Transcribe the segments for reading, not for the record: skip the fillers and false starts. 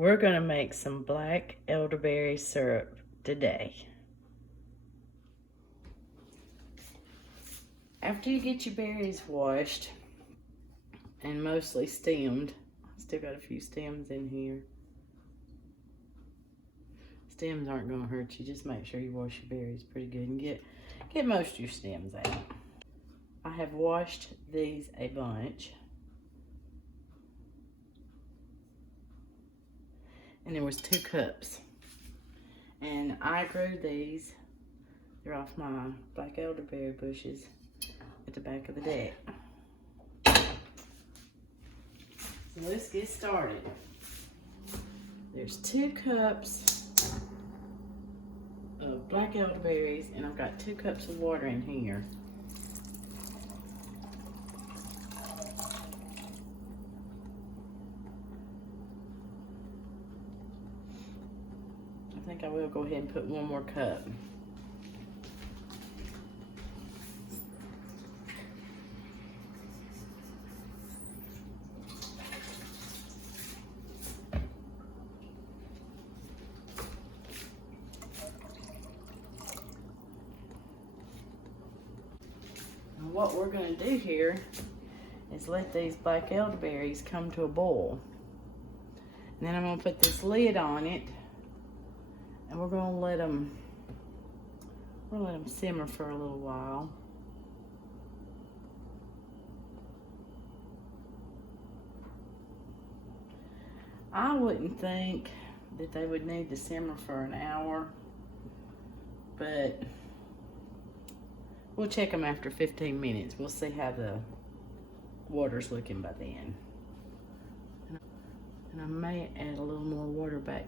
We're gonna make some black elderberry syrup today. After you get your berries washed and mostly stemmed, still got a few stems in here. Stems aren't gonna hurt you, just make sure you wash your berries pretty good and get most of your stems out. I have washed these a bunch. And there was 2 cups. And I grew these. They're off my black elderberry bushes at the back of the deck. So let's get started. There's 2 cups of black elderberries, and I've got 2 cups of water in here. I think I will go ahead and put 1 more cup. And what we're going to do here is let these black elderberries come to a boil. And then I'm going to put this lid on it, and we're going to let them simmer for a little while. I wouldn't think that they would need to simmer for an hour, but we'll check them after 15 minutes. We'll see how the water's looking by then. And I may add a little more water back.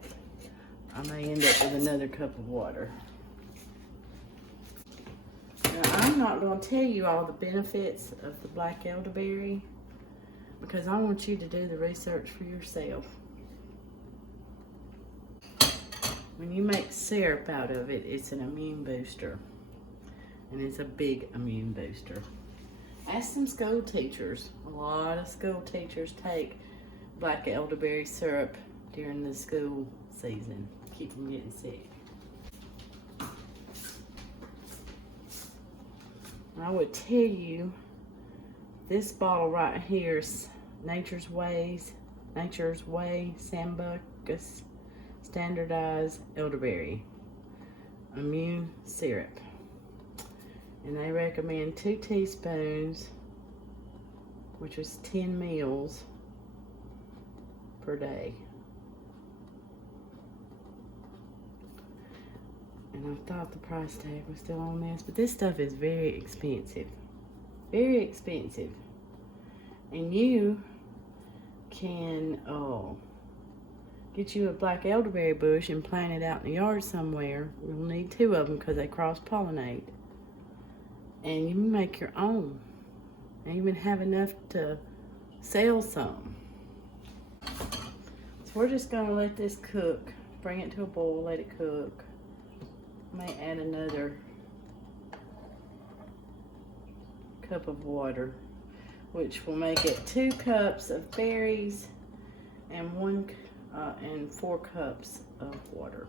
I may end up with another cup of water. Now, I'm not going to tell you all the benefits of the black elderberry because I want you to do the research for yourself. When you make syrup out of it, it's an immune booster. And it's a big immune booster. Ask some school teachers. A lot of school teachers take black elderberry syrup during the school season. Keep them getting sick. I would tell you, this bottle right here is Nature's Way Sambucus Standardized Elderberry Immune Syrup. And they recommend 2 teaspoons, which is 10 meals per day. And I thought the price tag was still on this, but this stuff is very expensive. Very expensive. And you can get you a black elderberry bush and plant it out in the yard somewhere. You'll need 2 of them because they cross-pollinate. And you can make your own. And even have enough to sell some. So we're just gonna let this cook. Bring it to a boil, let it cook. May add another cup of water, which will make it 2 cups of berries and 4 cups of water.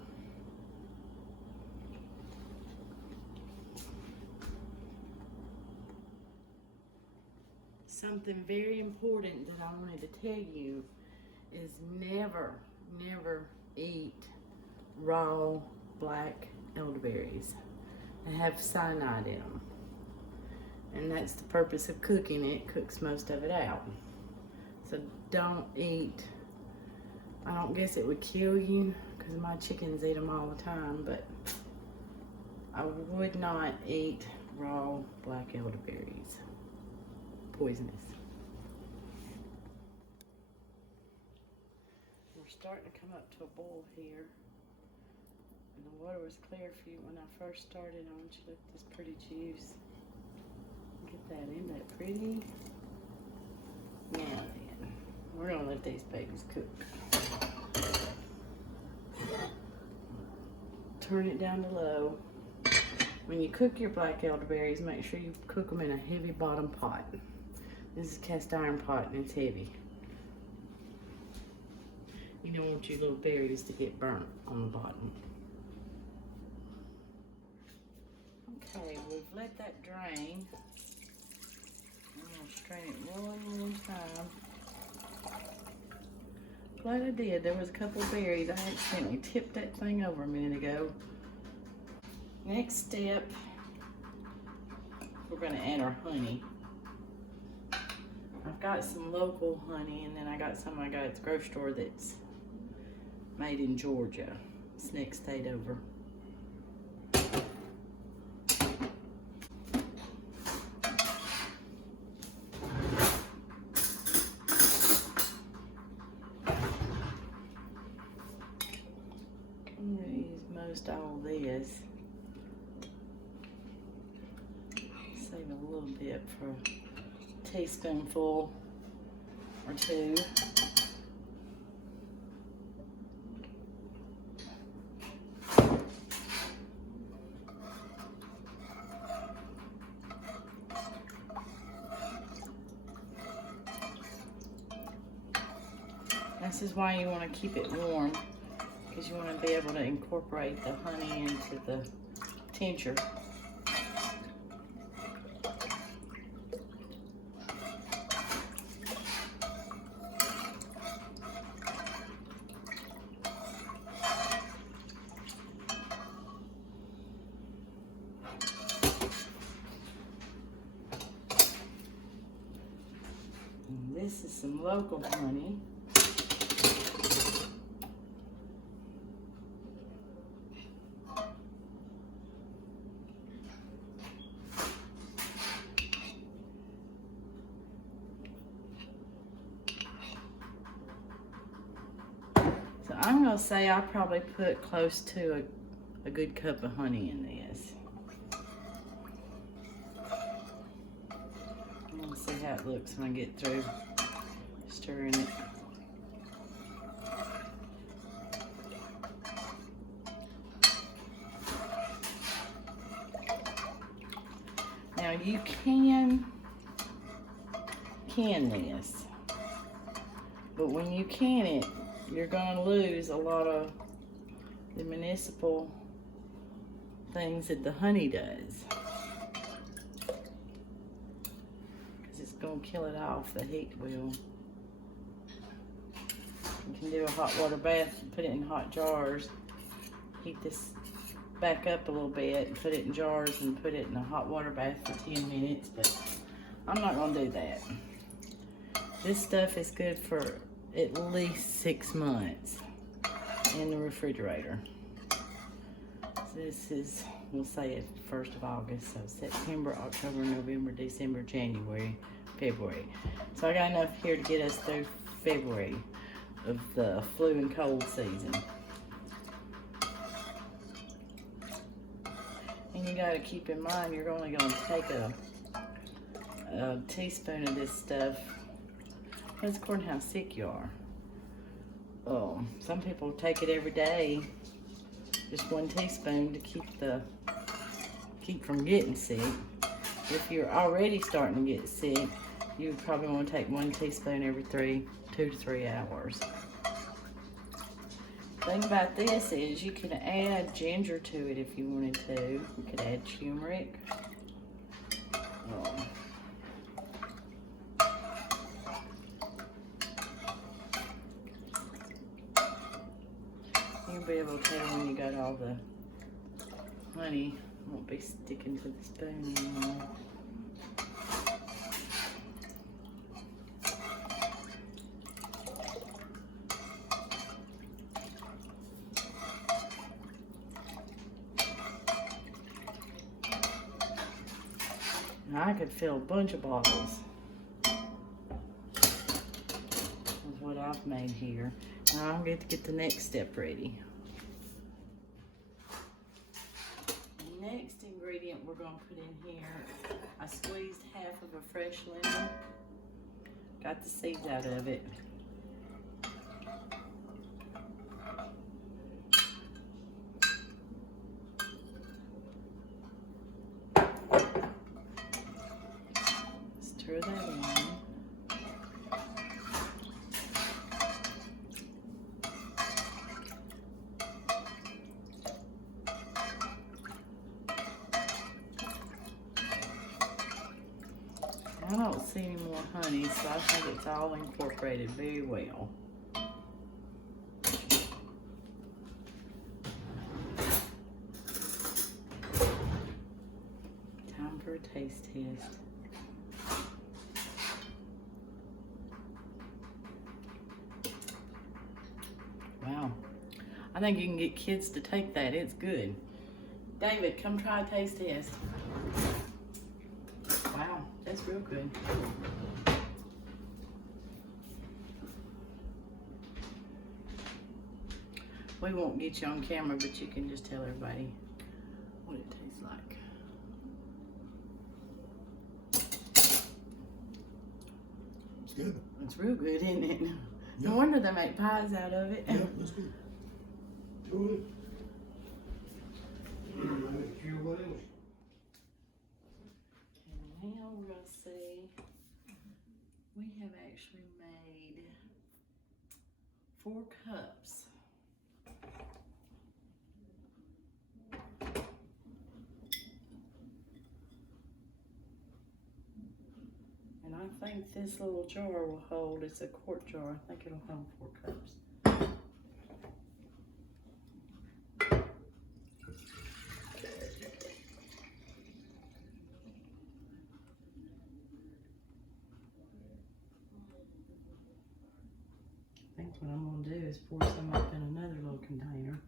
Something very important that I wanted to tell you is never eat raw black elderberries. They have cyanide in them. And that's the purpose of cooking it. Cooks most of it out. So don't eat. I don't guess it would kill you because my chickens eat them all the time, but I would not eat raw black elderberries. Poisonous. We're starting to come up to a boil here. And the water was clear for you when I first started. I want you to look at this pretty juice. Get that in that pretty. Now then, we're gonna let these babies cook. Turn it down to low. When you cook your black elderberries, make sure you cook them in a heavy bottom pot. This is a cast iron pot and it's heavy. You don't want your little berries to get burnt on the bottom. Okay, we've let that drain. I'm gonna strain it one more time. Glad I did. There was a couple of berries. I accidentally tipped that thing over a minute ago. Next step, we're gonna add our honey. I've got some local honey, and then I got some I got at the grocery store that's made in Georgia. It's next state over. I'm gonna use most all this. Save a little bit for a teaspoonful or two. This is why you want to keep it warm, because you want to be able to incorporate the honey into the tincture. And this is some local honey. So I'm gonna say I probably put close to a good cup of honey in this. I'm gonna see how it looks when I get through stirring it. Now you can this, but when you can it, you're going to lose a lot of the municipal things that the honey does, because it's going to kill it off. The heat will. You can do a hot water bath and put it in hot jars. Heat this back up a little bit and put it in jars and put it in a hot water bath for 10 minutes, but I'm not going to do that. This stuff is good for at least 6 months in the refrigerator. So this is, we'll say it 1st of August, so September, October, November, December, January, February. So I got enough here to get us through February of the flu and cold season. And you gotta keep in mind, you're only gonna take a teaspoon of this stuff. That's according to how sick you are. Some people take it every day, just 1 teaspoon to keep from getting sick. If you're already starting to get sick, you probably want to take 1 teaspoon every 2 to 3 hours. The thing about this is you can add ginger to it if you wanted to. You could add turmeric. You'll be able to tell when you got all the honey. Won't be sticking to the spoon anymore. Now I could fill a bunch of bottles. That's what I've made here. Now I'm going to get the next step ready. The next ingredient we're going to put in here, I squeezed half of a fresh lemon. Got the seeds out of it. Stir that in. I don't see any more honey, so I think it's all incorporated very well. Time for a taste test. Wow. I think you can get kids to take that. It's good. David, come try a taste test. Wow, that's real good. We won't get you on camera, but you can just tell everybody what it tastes like. It's good. It's real good, isn't it? Yeah. No wonder they make pies out of it. Yeah, that's good. Go ahead. What else? Okay, now we're gonna see. We have actually made 4 cups. And I think this little jar will hold, it's a quart jar, I think it'll hold 4 cups. I think what I'm gonna do is pour some up in another little container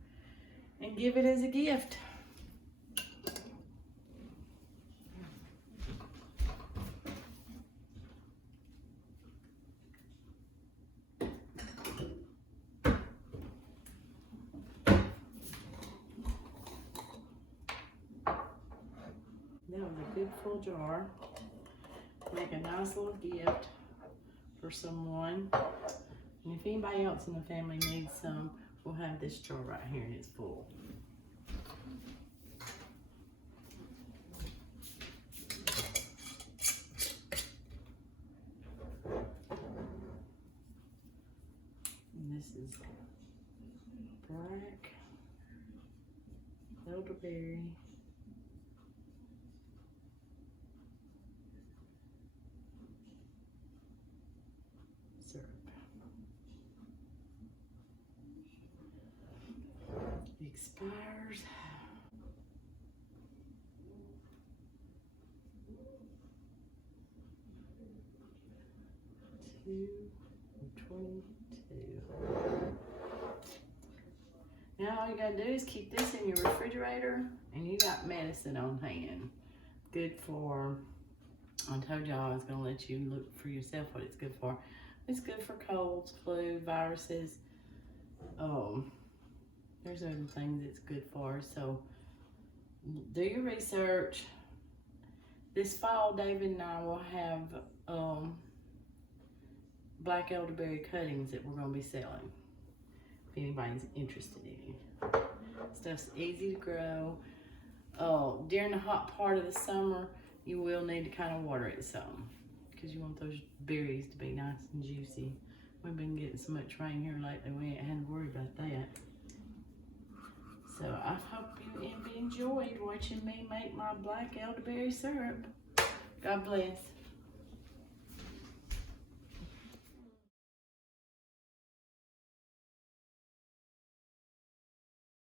and give it as a gift. That was a good full jar. Make a nice little gift for someone. And if anybody else in the family needs some, we'll have this jar right here and it's full. And this is black elderberry syrup. It expires 2/22. Now all you gotta do is keep this in your refrigerator and you got medicine on hand. Good for, I told y'all I was gonna let you look for yourself what it's good for. It's good for colds, flu, viruses. There's other things it's good for, so do your research. This fall, David and I will have black elderberry cuttings that we're gonna be selling. If anybody's interested in it. Stuff's easy to grow. During the hot part of the summer, you will need to kind of water it some because you want those berries to be nice and juicy. We've been getting so much rain here lately, we ain't had to worry about that. So I hope you enjoyed watching me make my black elderberry syrup. God bless.